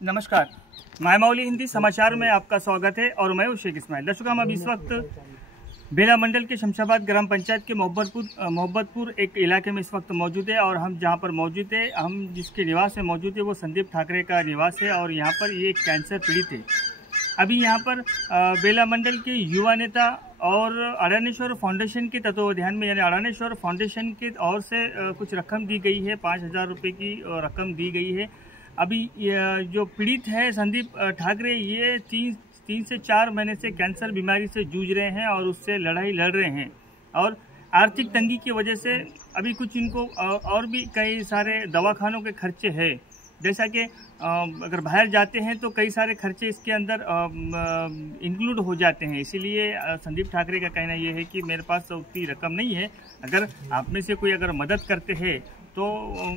नमस्कार, मायमावली हिंदी समाचार में आपका स्वागत है और मैं हूं शेख इस्माइल। दर्शकों, हम अभी इस वक्त बेला मंडल के शमशाबाद ग्राम पंचायत के मोहब्बतपुर एक इलाके में इस वक्त मौजूद है और हम जहां पर मौजूद है, हम जिसके निवास में मौजूद है वो संदीप ठाकरे का निवास है और यहां पर ये कैंसर पीड़ित है। अभी यहां पर बेला मंडल के युवा नेता और अडानेश्वर फाउंडेशन के तत्वावधान में, यानी अडानेश्वर फाउंडेशन की ओर से कुछ रकम दी गई है, 5,000 रुपये की रकम दी गई है। अभी जो पीड़ित है संदीप ठाकरे, ये तीन से 4 महीने से कैंसर बीमारी से जूझ रहे हैं और उससे लड़ाई लड़ रहे हैं और आर्थिक तंगी की वजह से अभी कुछ इनको और भी कई सारे दवाखानों के खर्चे हैं। जैसा कि अगर बाहर जाते हैं तो कई सारे खर्चे इसके अंदर इंक्लूड हो जाते हैं। इसीलिए संदीप ठाकरे का कहना ये है कि मेरे पास उतनी रकम नहीं है, अगर आप में से कोई अगर मदद करते हैं तो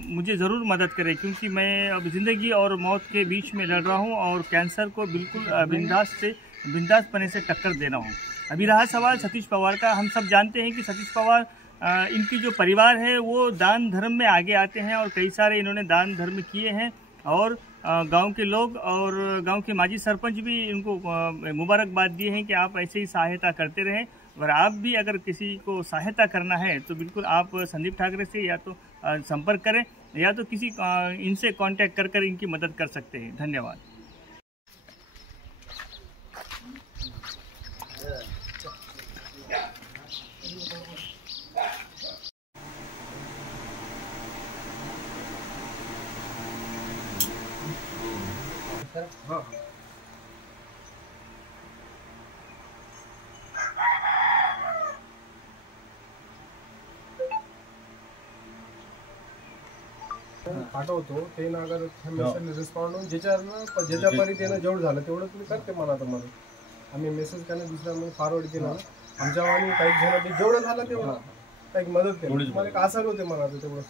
मुझे ज़रूर मदद करें, क्योंकि मैं अब ज़िंदगी और मौत के बीच में लड़ रहा हूं और कैंसर को बिल्कुल बिंदासपने से टक्कर दे रहा हूं। अभी रहा सवाल सतीश पवार का। हम सब जानते हैं कि सतीश पवार, इनकी जो परिवार है वो दान धर्म में आगे आते हैं और कई सारे इन्होंने दान धर्म किए हैं और गांव के लोग और गांव के माजी सरपंच भी इनको मुबारकबाद दिए हैं कि आप ऐसे ही सहायता करते रहें। अगर आप भी अगर किसी को सहायता करना है तो बिल्कुल आप संदीप ठाकरे से या तो संपर्क करें या तो किसी इनसे कांटेक्ट कर इनकी मदद कर सकते हैं। धन्यवाद। हाँ, पाठवतो ते ना, अगर मेसेज रिस्पॉन्ड होऊन ज्याच्या परी त्यानं जेवढं झालं तेवढं तुम्ही करते म्हणा। तर मला आम्ही मेसेज त्यांना दुसऱ्या फॉरवर्ड केला ना, आमच्या वाणी काही जण ते जेवढं झालं तेवढं काही मदत केली, तुम्हाला एक आसर होते म्हणा तेवढं।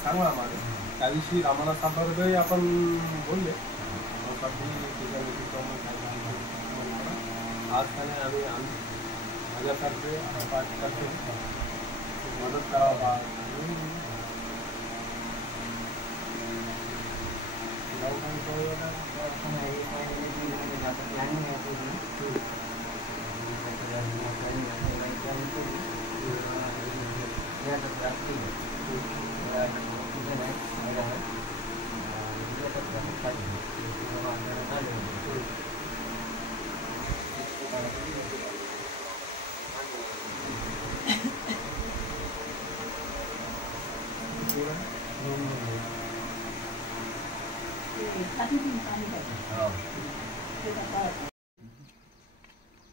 सांगा आम्हाला त्या दिवशी आम्हाला सातारकडे आपण बोलले आज त्याने आम्ही माझ्यासारखे मदत करावा।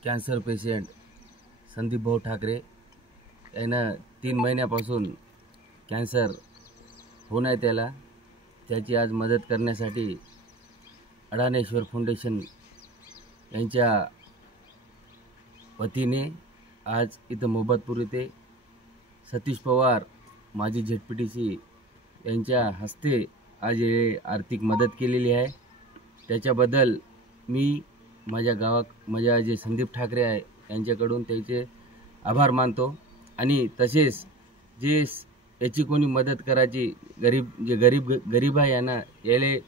कॅन्सर पेशंट संदीप भाऊ ठाकरे यांना 3 महिन्यापासून कॅन्सर होऊन आहे त्याला। त्याची आज मदत करण्यासाठी अडानेश्वर फाउंडेशन यांच्या वतीने आज इथं मोहब्बतपूर येथे सतीश पवार माजी झेडपीटीसी यांच्या हस्ते आज हे आर्थिक मदत केलेली आहे। त्याच्याबद्दल मी माझ्या जे संदीप ठाकरे आहे यांच्याकडून त्याचे आभार मानतो आणि तसेच जे याची कोणी मदत करायची गरीब आहे यांना याले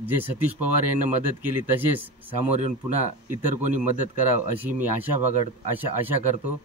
जे सतीश पवार यांना मदत केली तसेच समोर येऊन पुन्हा इतर कोणी मदत करावं अशी मी आशा करतो।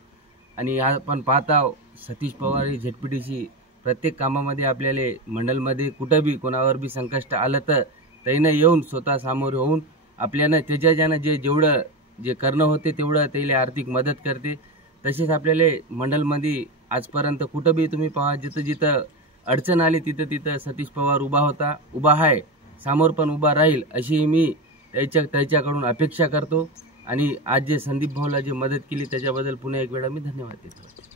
आणि आपण पाहता सतीश पवार हे झेडपीटीसी प्रत्येक कामामध्ये आपल्याला मंडलमध्ये कुठं बी कोणावर बी संकष्ट आलं तर त्यानं येऊन स्वतः समोर होऊन आपल्याला त्याच्यानं जेवढं जे करणं होते तेवढं त्याला आर्थिक मदत करते। तसेच आपल्याला मंडलमध्ये आजपर्यंत कुठं बी तुम्ही पहा जिथं अडचण आली तिथं सतीश पवार उभा आहे, समोर पण उभा राहील अशी मी त्याच्याकडून अपेक्षा करतो। आणि आज जे संदीप भाऊला जे मदत केली त्याच्याबद्दल पुन्हा एक वेळा मी धन्यवाद देतो।